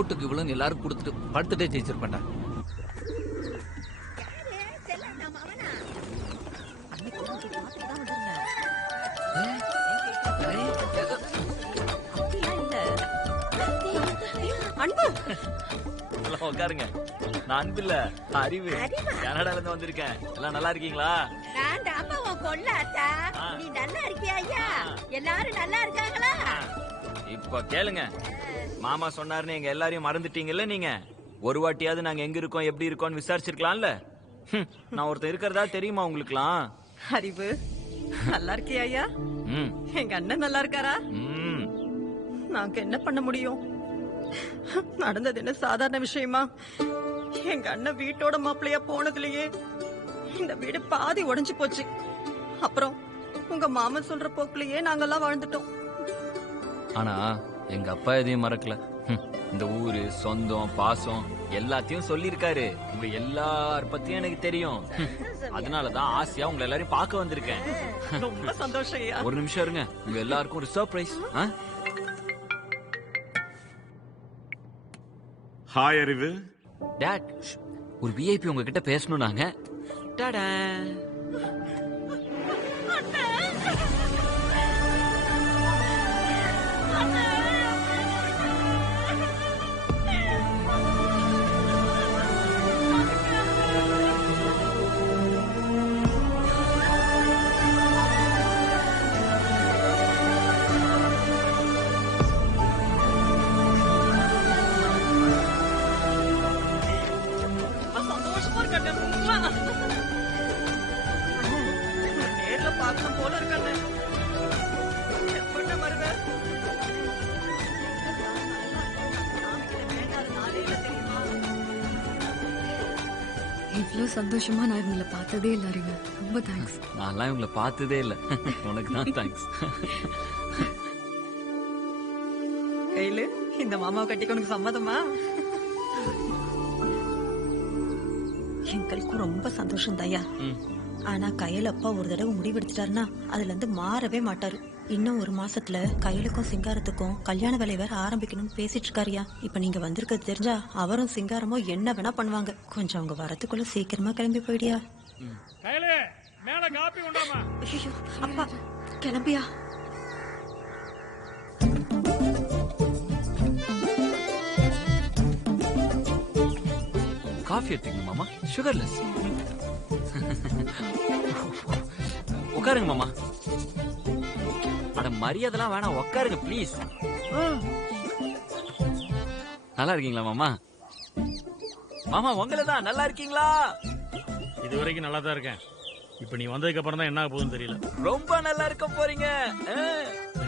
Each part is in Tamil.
ஓட்டுக்கு இவ்வளவு எல்லாரும் கொடுத்துட்டு படுத்துட்டே ஜெயிச்சிருப்பேன்டா. உட்காருங்க. நான் அன்பு இல்ல, அறிவு. கனடால இருந்து வந்திருக்கேன். எல்லாம் நல்லா இருக்கீங்களா? நான் தாப்பா உன் கொள்ளாத்தா. நீ நல்லா இருக்கியா ஐயா? எல்லாரும் நல்லா இருக்காங்களா? இப்ப கேளுங்க. மாமா சொன்னாருன்னு எங்க எல்லாரையும் மறந்துட்டீங்கல்ல நீங்க? ஒரு வாட்டியாவது நாங்க எங்க இருக்கோம் எப்படி இருக்கோம்னு விசாரிச்சிருக்கலாம்ல? நான் ஒருத்தர் இருக்கிறதா தெரியுமா உங்களுக்குலாம்? அறிவு நல்லா இருக்கியா ஐயா? எங்க அண்ணன் நல்லா இருக்காரா? நாங்க என்ன பண்ண முடியும்? நடந்தது என்ன சாதாரண விஷயமா? எங்க அண்ணன் வீட்டோட மாப்பிள்ளையா போனதுலயே இந்த வீடு பாதி உடைஞ்சு போச்சு. அப்புறம் உங்க மாமன் சொல்ற போக்குலயே நாங்கெல்லாம் வாழ்ந்துட்டோம். ஆனா எங்க அப்பா எதையும் மறக்கல. இந்த ஊரு, சொந்தம், பாசம் எல்லாத்தையும் சொல்லிருக்காரு. உங்க எல்லார பத்தியும் எனக்கு தெரியும். அதனாலதான் ஆசையா உங்களை எல்லாரையும் பார்க்க வந்திருக்கேன். ரொம்ப சந்தோஷம் ஐயா. ஒரு நிமிஷம் இருங்க, உங்க எல்லாருக்கும் ஒரு சர்ப்ரைஸ். ஹாய் அறிவு. டாட், ஒரு விஐபி உங்ககிட்ட பேசணும் நாங்க. டாடா. சந்தோஷமா இருக்கேன். நேர்ல பார்க்கணும் போல இருக்கானே. எப்படின்னா வருவேன்? இவ்வளவு சந்தோஷமா நான் இவங்களை பார்த்ததே இல்ல அறிவு. ரொம்ப தேங்க்ஸ். நான்லாம் இவங்களை பார்த்ததே இல்ல. உனக்கு தான் தேங்க்ஸ். கையில இந்த மாமாவை கட்டிக்க உனக்கு சம்மதமா? எங்களுக்கும் ரொம்ப சந்தோஷம் தாயா. ஆனா கையில அப்பா ஒரு தடவை முடிவெடுத்துட்டாருன்னா அதுல இருந்து மாறவே மாட்டாரு. இன்னும் ஒரு மாசத்துல கையிலுக்கும் சிங்காரத்துக்கும் கல்யாண வேலை வேற ஆரம்பிக்கணும்னு பேசிட்டு இருக்காருயா. இப்ப நீங்க வந்திருக்கிறது தெரிஞ்சா அவரும் சிங்காரமும் என்ன வேணா பண்ணுவாங்க. கொஞ்சம் அவங்க வரத்துக்குள்ள சீக்கிரமா கிளம்பி போயிடியா. ஐயோ அப்பா கிளம்பியா? காஃபி எடுத்துக்கணும் மாமா, சுகர்லெஸ். உட்காருங்க மாமா. அட மரியாதைலாம் வேணாம், உட்காருங்க ப்ளீஸ். நல்லா இருக்கீங்களா மாமா? மாமா உங்களை தான். நல்லா இருக்கீங்களா? இது வரைக்கும் நல்லா தான் இருக்கேன். இப்ப நீ வந்ததுக்கு அப்புறம் தான் என்ன போகுதுன்னு தெரியல. ரொம்ப நல்லா இருக்க போறீங்க.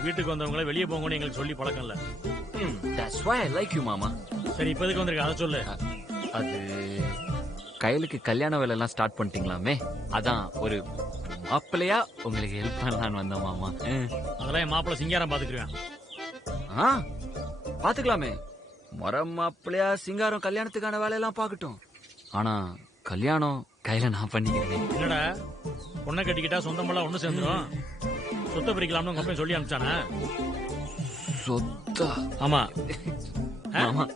வீட்டுக்கு வந்தவங்கள வெளியே போங்கன்னு எங்களுக்கு சொல்லி பழக்கம் இல்ல. That's why I like you மாமா. சரி இப்ப எதுக்கு வந்திருக்க அதை சொல்லு. அது கையிலுக்கு கல்யாண வேலை எல்லாம் ஸ்டார்ட் பண்ணிட்டீங்களாமே, அதான் ஒரு மாப்பிள்ளையா உங்களுக்கு ஹெல்ப் பண்ணலான்னு வந்தோம் மாமா. அதெல்லாம் என் மாப்பிள்ள சிங்காரம் பாத்துக்குவேன். பாத்துக்கலாமே. மரம் மாப்பிள்ளையா சிங்காரம் கல்யாணத்துக்கான வேலையெல்லாம் பாக்கட்டும். ஆனா கல்யாணம் கையில நான் பண்ணிக்கிறேன். என்னடா பொண்ணை கட்டிக்கிட்டா சொந்தமெல்லாம் ஒண்ணு சேர்ந்துரும். சொத்தை பிரிக்கலாம்னு உங்க அப்பா சொல்லி அனுப்பிச்சானே. சொத்தா? ஆமா ஆமா.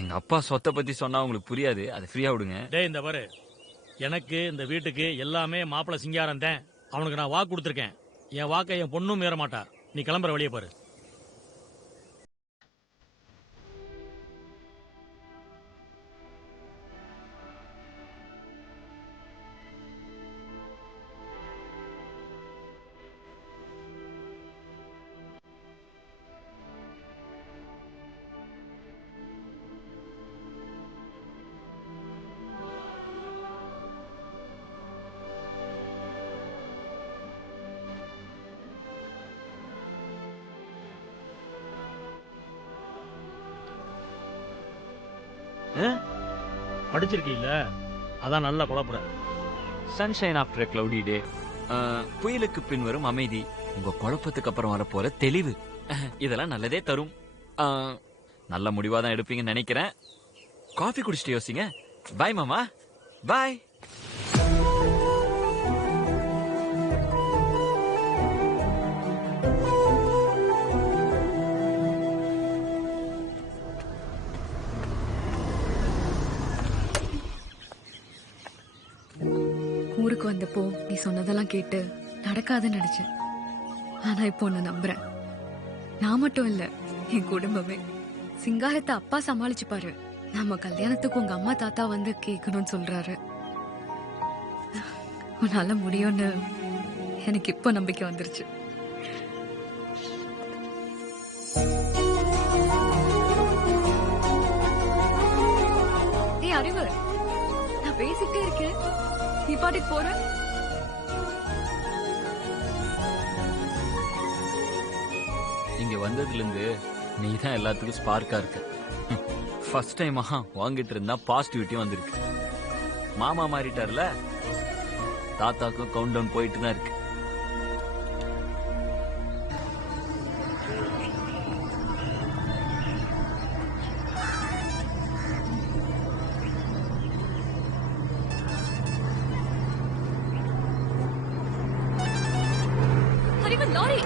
எங்க அப்பா சொத்தை பத்தி சொன்னா உங்களுக்கு புரியாது, அது ஃப்ரீயா விடுங்க. டேய் இந்த பாரு, எனக்கு இந்த வீட்டுக்கு எல்லாமே மாப்பிள்ள சிங்காரம் தான். அவனுக்கு நான் வாக்கு கொடுத்துருக்கேன். என் வாக்கை என் பொண்ணும் மீற மாட்டா. நீ கிளம்புற வழியை பாரு. படிச்சிருக்கீல்ல, அதான் நல்லா குழப்புற. சன்ஷைன் ஆஃப்டர் கிளவுடி டே. புயலுக்கு பின் வரும் அமைதி, உங்க குழப்பத்துக்கு அப்புறம் வரப்போற தெளிவு, இதெல்லாம் நல்லதே தரும். நல்ல முடிவா தான் எடுப்பீங்கன்னு நினைக்கிறேன். காஃபி குடிச்சிட்டு யோசிங்க. பாய் மாமா, பாய். ஊருக்கு வந்தப்போ நீ சொன்னதெல்லாம் கேட்டு நடக்காதுன்னு நினைச்சேன். ஆனா இப்போ உன்னை நம்புறேன். நான் மட்டும் இல்ல, என் குடும்பமே. சிங்காரத்தை அப்பா சமாளிச்சுப்பாரு. நம்ம கல்யாணத்துக்கு உங்க அம்மா தாத்தா வந்து கேட்கணும்னு சொல்றாரு. உன்னால முடியும்னு எனக்கு இப்போ நம்பிக்கை வந்துருச்சு. ஏய் அறிவு, நான் பேசிட்டே இருக்கேன், நீ பாட்டுக்கு போற. இங்க வந்ததுல இருந்து நீ தான் எல்லாத்துக்கும் ஸ்பார்க்கா இருக்க. ஃபர்ஸ்ட் டைம் வாங்கிட்டு இருந்தா பாசிட்டிவிட்டியும் வந்திருக்கு. மாமா மாறிட்டார்ல, தாத்தாக்கும் கவுண்ட் டவுன் போயிட்டு தான் இருக்கு. அறிவு, லாரி.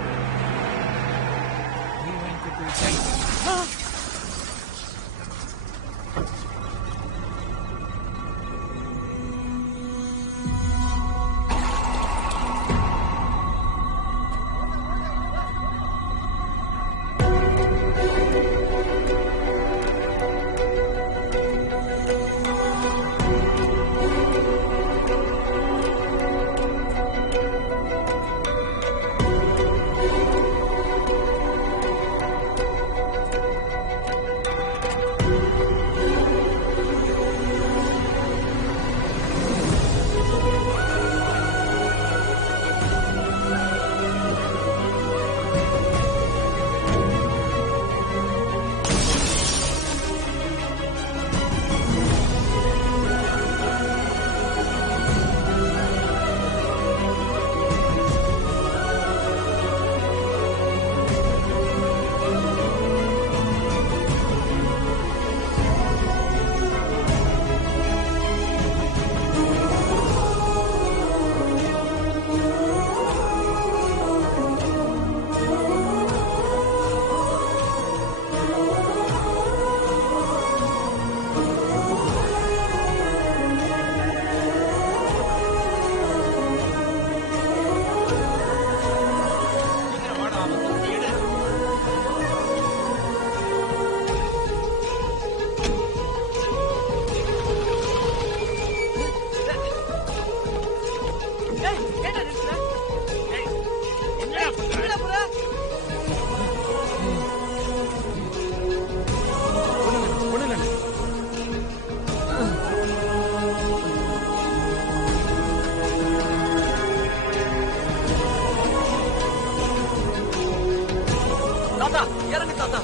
தாத்தா இறங்கு, தாத்தா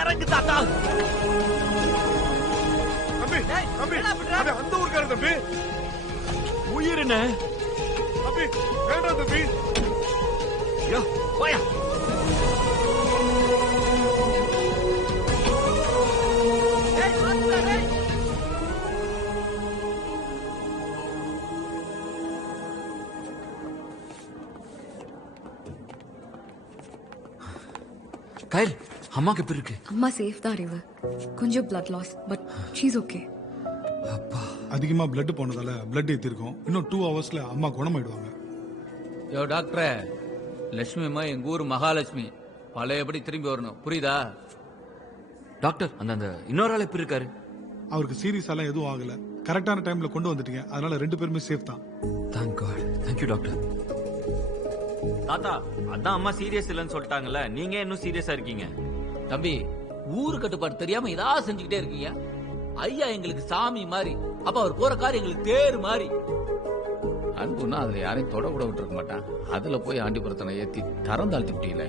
இறங்கு, தாத்தா. தம்பி தம்பி அது அந்த ஊருக்கார தம்பி. உயிரின தம்பி வேண்டாம் தம்பி. யோ போயா. கைல், அம்மாக்கு எப்படி இருக்கு? அம்மா சேஃப் தான் அறிவு. கொஞ்சம் blood loss, but she's okay. அப்பா, அதிகமா பிளட் போனதால பிளட் ஏத்திருக்கோம். இன்னும் 2 ஹவர்ஸ்ல அம்மா குணமாயிடுவாங்க. யோ டாக்டரே, லட்சுமி அம்மா எங்க ஊர் மகாலட்சுமி, பழையபடி திரும்பி வரணும், புரியுதா? டாக்டர் அந்த இன்னொரு ஆள் எப்படி இருக்காரு? அவருக்கு சீரியஸ் எல்லாம் எதுவும் ஆகல. கரெக்டான டைம்ல கொண்டு வந்துட்டீங்க, அதனால 2 பேருமே சேஃப் தான். Thank god. Thank you doctor. தாத்தா, அதான் அம்மா சீரியஸ் இல்லைன்னு சொல்லிட்டாங்கல்ல, நீங்க இன்னும் சீரியஸா இருக்கீங்க. தம்பி, ஊரு கட்டுப்பாடு தெரியாம ஏதாவது செஞ்சுக்கிட்டே இருக்கீங்க. ஐயா எங்களுக்கு சாமி மாதிரி, அப்ப அவர் போற காரியம் எங்களுக்கு தேர் மாதிரி. அன்புன்னா அதுல யாரையும் தொட கூட விட்டுருக்க மாட்டான். அதுல போய் ஆண்டிபுரத்தனை ஏத்தி தரம் தாழ்த்தி விட்டீங்களே.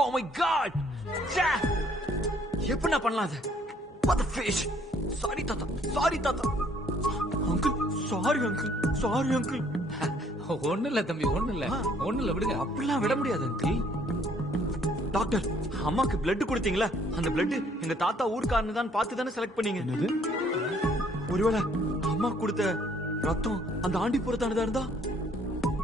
Oh my god! எப்படி நான் பண்ணலாம் அது? What the fish? Sorry தாத்தா, sorry தாத்தா. Uncle, sorry uncle, sorry uncle. ஒண்ணு இல்ல தம்பி, ஒண்ணு இல்ல விடுங்க. அப்படிலாம் விட முடியாது அங்கிள். டாக்டர், அம்மாக்கு பிளட் கொடுத்தீங்களா? அந்த பிளட் எங்க தாத்தா ஊர்க்காரன்னு தான் பார்த்து தானே செலக்ட் பண்ணீங்க. என்னது? ஒருவேளை அம்மா கொடுத்த ரத்தம் அந்த ஆண்டிபுரத்தானதா இருந்தா?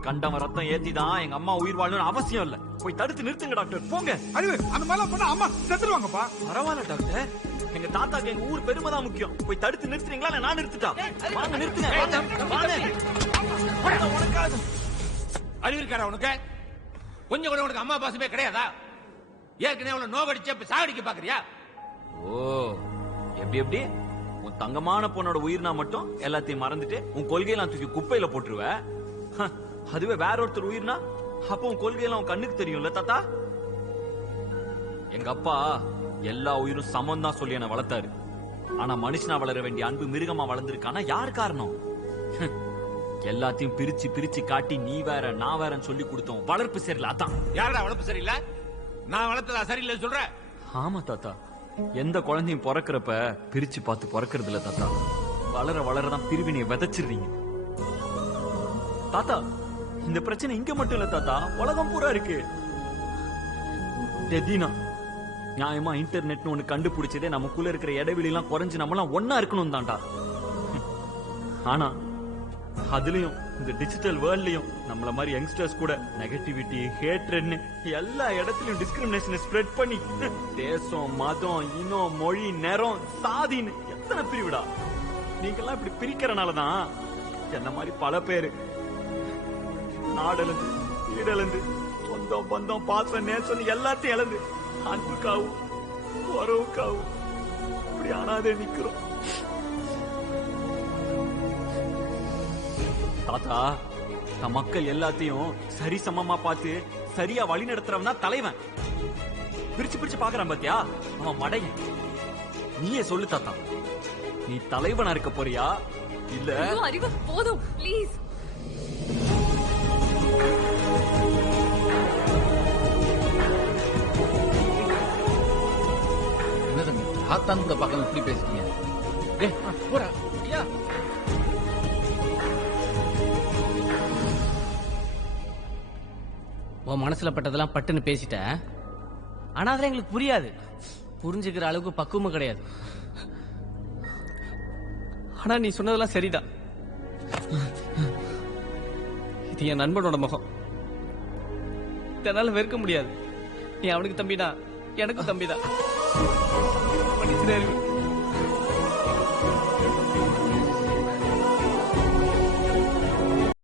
கண்டவன் ரத்தம் ஏத்திதான் எங்க அம்மா உயிர் வாழணும்னு அவசியம் இல்ல. போய் தடுத்து நிறுத்துங்க டாக்டர், போங்க. அறிவு அந்த மாதிரிலாம் பண்ணா அம்மா செத்துருவாங்கப்பா. பரவாயில்ல டாக்டர், எங்க தாத்தாக்கு எங்க ஊர் பெருமை தான் முக்கியம். போய் தடுத்து நிறுத்துறீங்களா இல்ல நான் நிறுத்துட்டா? வாங்க நிறுத்துங்க, வாங்க. அறிவு இருக்காரா உனக்கு? கொஞ்சம் கூட உனக்கு அம்மா பாசமே கிடையாதா? ஏற்கனவே உன்னை நோகடிச்சு இப்ப சாகடிக்க பாக்குறியா? ஓ, எப்படி உன் தங்கமான பொண்ணோட உயிர்னா மட்டும் எல்லாத்தையும் மறந்துட்டு உன் கொள்கையெல்லாம் தூக்கி குப்பையில போட்டுருவ. அதுவே வேற ஒருத்தர் உயிர்னா அப்ப உன் கொள்கையெல்லாம் உன் கண்ணுக்கு தெரியும்ல தாத்தா. எங்க அப்பா எல்லா உயிரும் சமம் தான் சொல்லி என்ன வளர்த்தாரு. ஆனா மனுஷனா வளர வேண்டிய அன்பு மிருகமா வளர்ந்துருக்கானா யார் காரணம்? எல்லாத்தையும் பிரிச்சு பிரிச்சு காட்டி நீ வேற நான் வேறன்னு சொல்லி கொடுத்தோம். வளர்ப்பு சரியில்லை, அதான். யாரா வளர்ப்பு சரியில்லை? நான் வளர்த்ததா சரியில்லைன்னு சொல்ற? ஆமா தாத்தா, எந்த குழந்தையும் பிறக்கிறப்ப பிரிச்சு பார்த்து பிறக்கிறது இல்ல தாத்தா. வளர வளரதான் பிரிவினையை விதைச்சிடுறீங்க தாத்தா. இந்த பிரச்சனை இங்க மட்டும் இல்ல தாத்தா, உலகம் பூரா இருக்கு. தெதீனா நியாயமா இன்டர்நெட்னு ஒண்ணு கண்டுபிடிச்சதே நமக்குள்ள இருக்கிற இடைவெளி எல்லாம் குறைஞ்சு நம்மளாம் ஒன்னா இருக்கணும் தான்டா. ஆனா அதுலயும் இந்த டிஜிட்டல் வேர்ல்ட்லயும் நம்மள மாதிரி யங்ஸ்டர்ஸ் கூட நெகட்டிவிட்டி, ஹேட்ரட்னு எல்லா இடத்துலயும் டிஸ்கிரிமினேஷனை ஸ்ப்ரெட் பண்ணி தேசம், மதம், இனம், மொழி, நிறம், சாதின்னு எத்தனை பிரிவிடா. நீங்கெல்லாம் இப்படி பிரிக்கிறனாலதான் என்ன மாதிரி பல பேரு நாடலந்து வீடலந்து சொந்தம் பந்தம் பாசம் நேசம் எல்லாத்தையும் இழந்து அன்புக்காவும் உறவுக்காவும் இப்படி அனாதே நிக்கிறோம் தாத்தா. நம் மக்கள் எல்லாத்தையும் சரி சமமா பார்த்து சரியா வழி நடத்துறவன் தான் தலைவன். பிரிச்சு பிரிச்சு பாக்குறான் பாத்தியா, அவன் மடையன். நீயே சொல்லு தாத்தா, நீ தலைவனா இருக்க போறியா இல்ல? அறிவு போதும் ப்ளீஸ். என்ன தம்பி தாத்தான்னு கூட பார்க்காம இப்படி பேசுறீங்க? டேய், போடா. ஐயா, உன் மனசுல பட்டதெல்லாம் பட்டுன்னு பேசிட்ட. ஆனா அதெல்லாம் எங்களுக்கு புரியாது. புரிஞ்சுக்கிற அளவுக்கு பக்குவமும் கிடையாது. ஆனா நீ சொன்னதெல்லாம் சரிதான். இது என் நண்பனோட முகம். இதனால வெறுக்க முடியாது. நீ அவனுக்கு தம்பினா எனக்கும் தம்பிதான். மன்னிச்சிரு அறிவு.